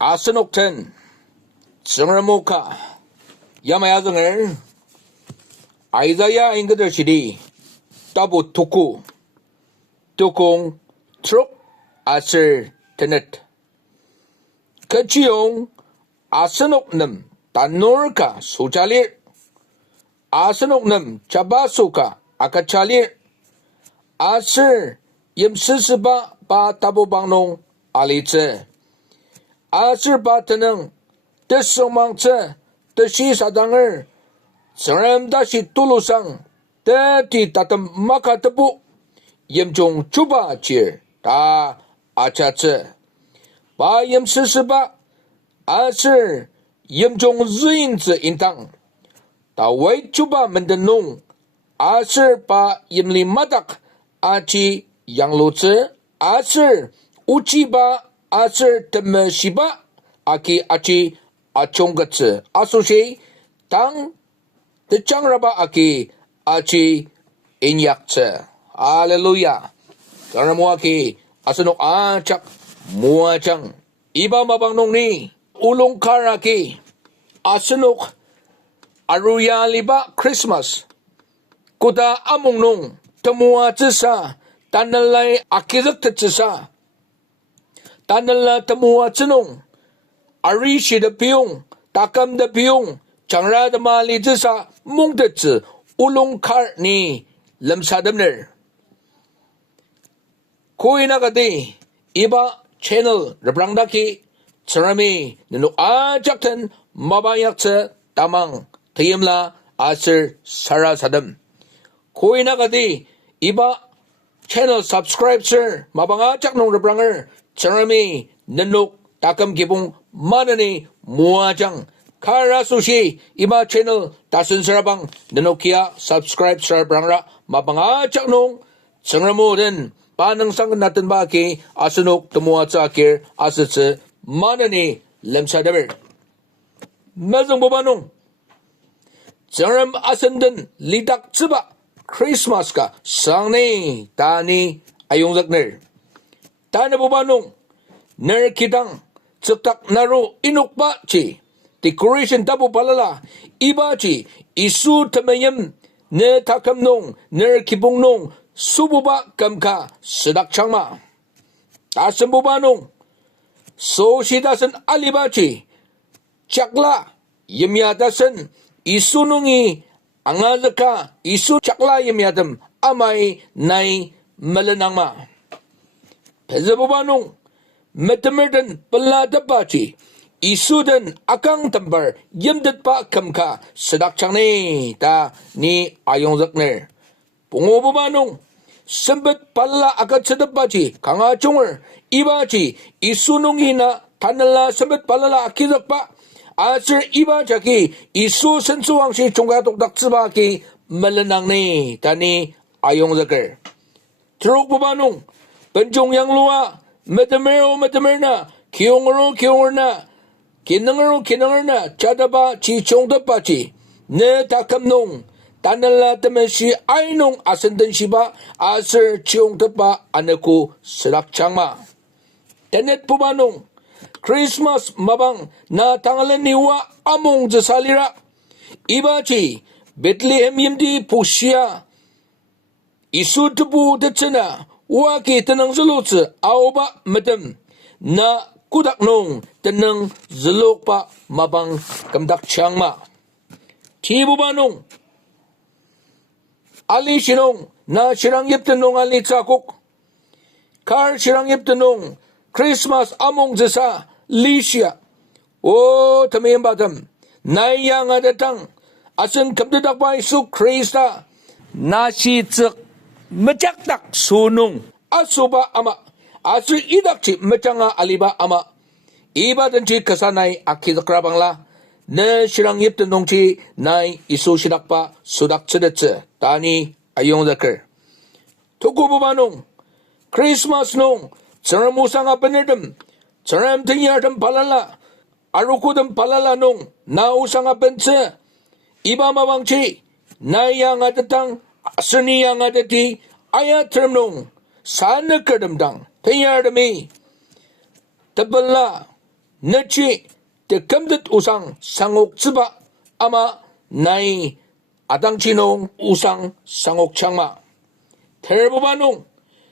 아스녹텐 정을모카 야마야정을 아이자야 인그들시리 따부 토쿠 뚜콩 트럭 아슬 테넷 그치용 아스녹름 단놀까 소잘릴 아스녹름 자바소카 아카찰릴 아슬 임스스바 바 따부방농 알리츠 아슬 바트능 뜻성망ță 뜻시사당을 사람다시 뚜루상 때티 따뜻 마카트부 염종 주바질 다 아차츠 바 염스스바 아슬 염종 주인즈 인당 다 웨이주바 만드농 아슬 바 염리마닥 아치 양로츠 아슬 우치바 아슬 뜸시바 아키 아치 아총가츠 아소시 당 뜻장라바 아키 아치 인약츠 할렐루야 가라모아키 아스녹 아착 무아장 이바마방농니 울롱카라키 아스녹 아루야리바 크리스마스 kuda among nung temua cesa tanalai akirak cesa tanala temua cenung arishi de piung takam de piung changra de mali cesa mung de ce ulung kar ni lemsadamner koina gade iba channel rebrangdaki cerami nenu ajakten mabayak ce tamang tayemla asir sarasadam 고이나가디 이바 채널 subscribe 마방아 짝농 르브랑을 저람이 nenuk takam gibung manani muajang karasushi iba channel tasun sarabang nenukia subscribe sarabrangra mabanga 짝농 정라모den 반응 상근 나던 바기 아스녹 드모아짜길 아스츠 manani lem사데벨 매정 보바농 정람 아선든 리닥 츠바 크리스마스가 상네 다니 아용작늘 다네보바농 nerkidang cetak naru inukbaci decoration tabu palala ibaci isu temayem ne takamnong nerkibungnong sububa kamka sedak changma tasembubanong sosidasen alibaci cakla yemyadasen isunungi angazaka isu cakla yemyadam amai nai melenangma pezabubanong Metemerden peladabaci isudan akang tembar yemdet pa kamka sedak changne ta ni ayong zakner pungobubanong sembet pala akat sedabaci kanga chunger ibaci isunung hina tanala sembet palala akidak pa asir ibacaki isu sensuang si chunggatok daksibaki melenang ni ta ni ayong zakner truk bubanong penjong yang luar 메드메르나 기용으로나 기능으로나 자다바 지종다바지 내 다감농 단날라 때문시 아이농 아선든시바 아슬 지용다바 안에고 스락장마 테넷 부바농 크리스마스 마방 나 당알레니와 아몽즈살리라 이바지 베틀레헴 임디 보시야 이수드부 데츠나 Waki tenang zelutse auba medem na kudak nong tenang zeluk pa mabang kamdak changma. Tibu banong ali sinong na sirang yip tenong ali tsakuk. Kar sirang yip tenong Christmas among zesa lisya. O tamayang badam nayang adatang asan kamdadak pa isu Krista nasi tsik Mejakdak sunung asuba ama asu idakci mecanga aliba ama iba denci kesanai akidakrabangla ne shirang yip tenongci nai isu shidakpa sudak cedece tani ayong zakir tuku bubanung Christmas nung ceram musanga penedem ceram tenyardem palala arukudem palala nung na usanga pense iba mabangci nayang adatang seni yang ada di ayat termenung sana kedemdang tenyardemi tebela 너치 때감듯 우상 상옥즈바 아마 나이 아당치농 우상 상옥창마 텔보바농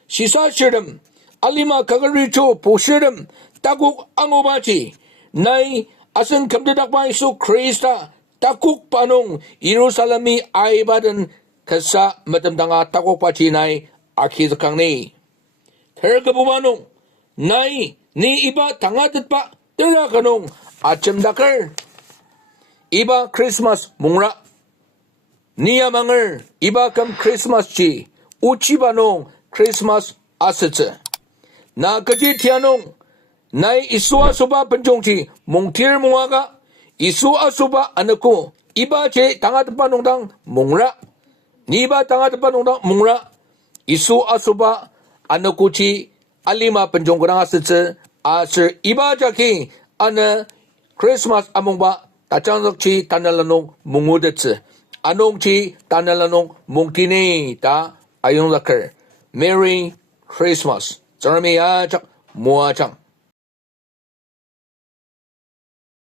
시사시름 알리마 가글리초 보시름 따국 앙오바지 나이 아슨 감드닥바이수 크리스타 따국 바농 이루살렘이 아이바든 kasa matandanga takok pachi nai akizakang ni. Tergabumanong nai ni iba tangatit pa tira kanong achemdakar. Iba Christmas mungra. Niya mangar iba kam Christmas chi uchi banong Christmas asetse. Na kaji tianong nai isua suba penjong chi mungtir mungaga isua suba anako iba che tangatit pa nong dang mungra. Niba tangat pa nung mungra isu asuba anakuchi alima penjongkurang asitse asir iba jaki ana Christmas among ba tachangok chi tanalanong mungudetse anong chi tanalanong mungkini ta ayong lakar Merry Christmas. Sarami ajak muachang.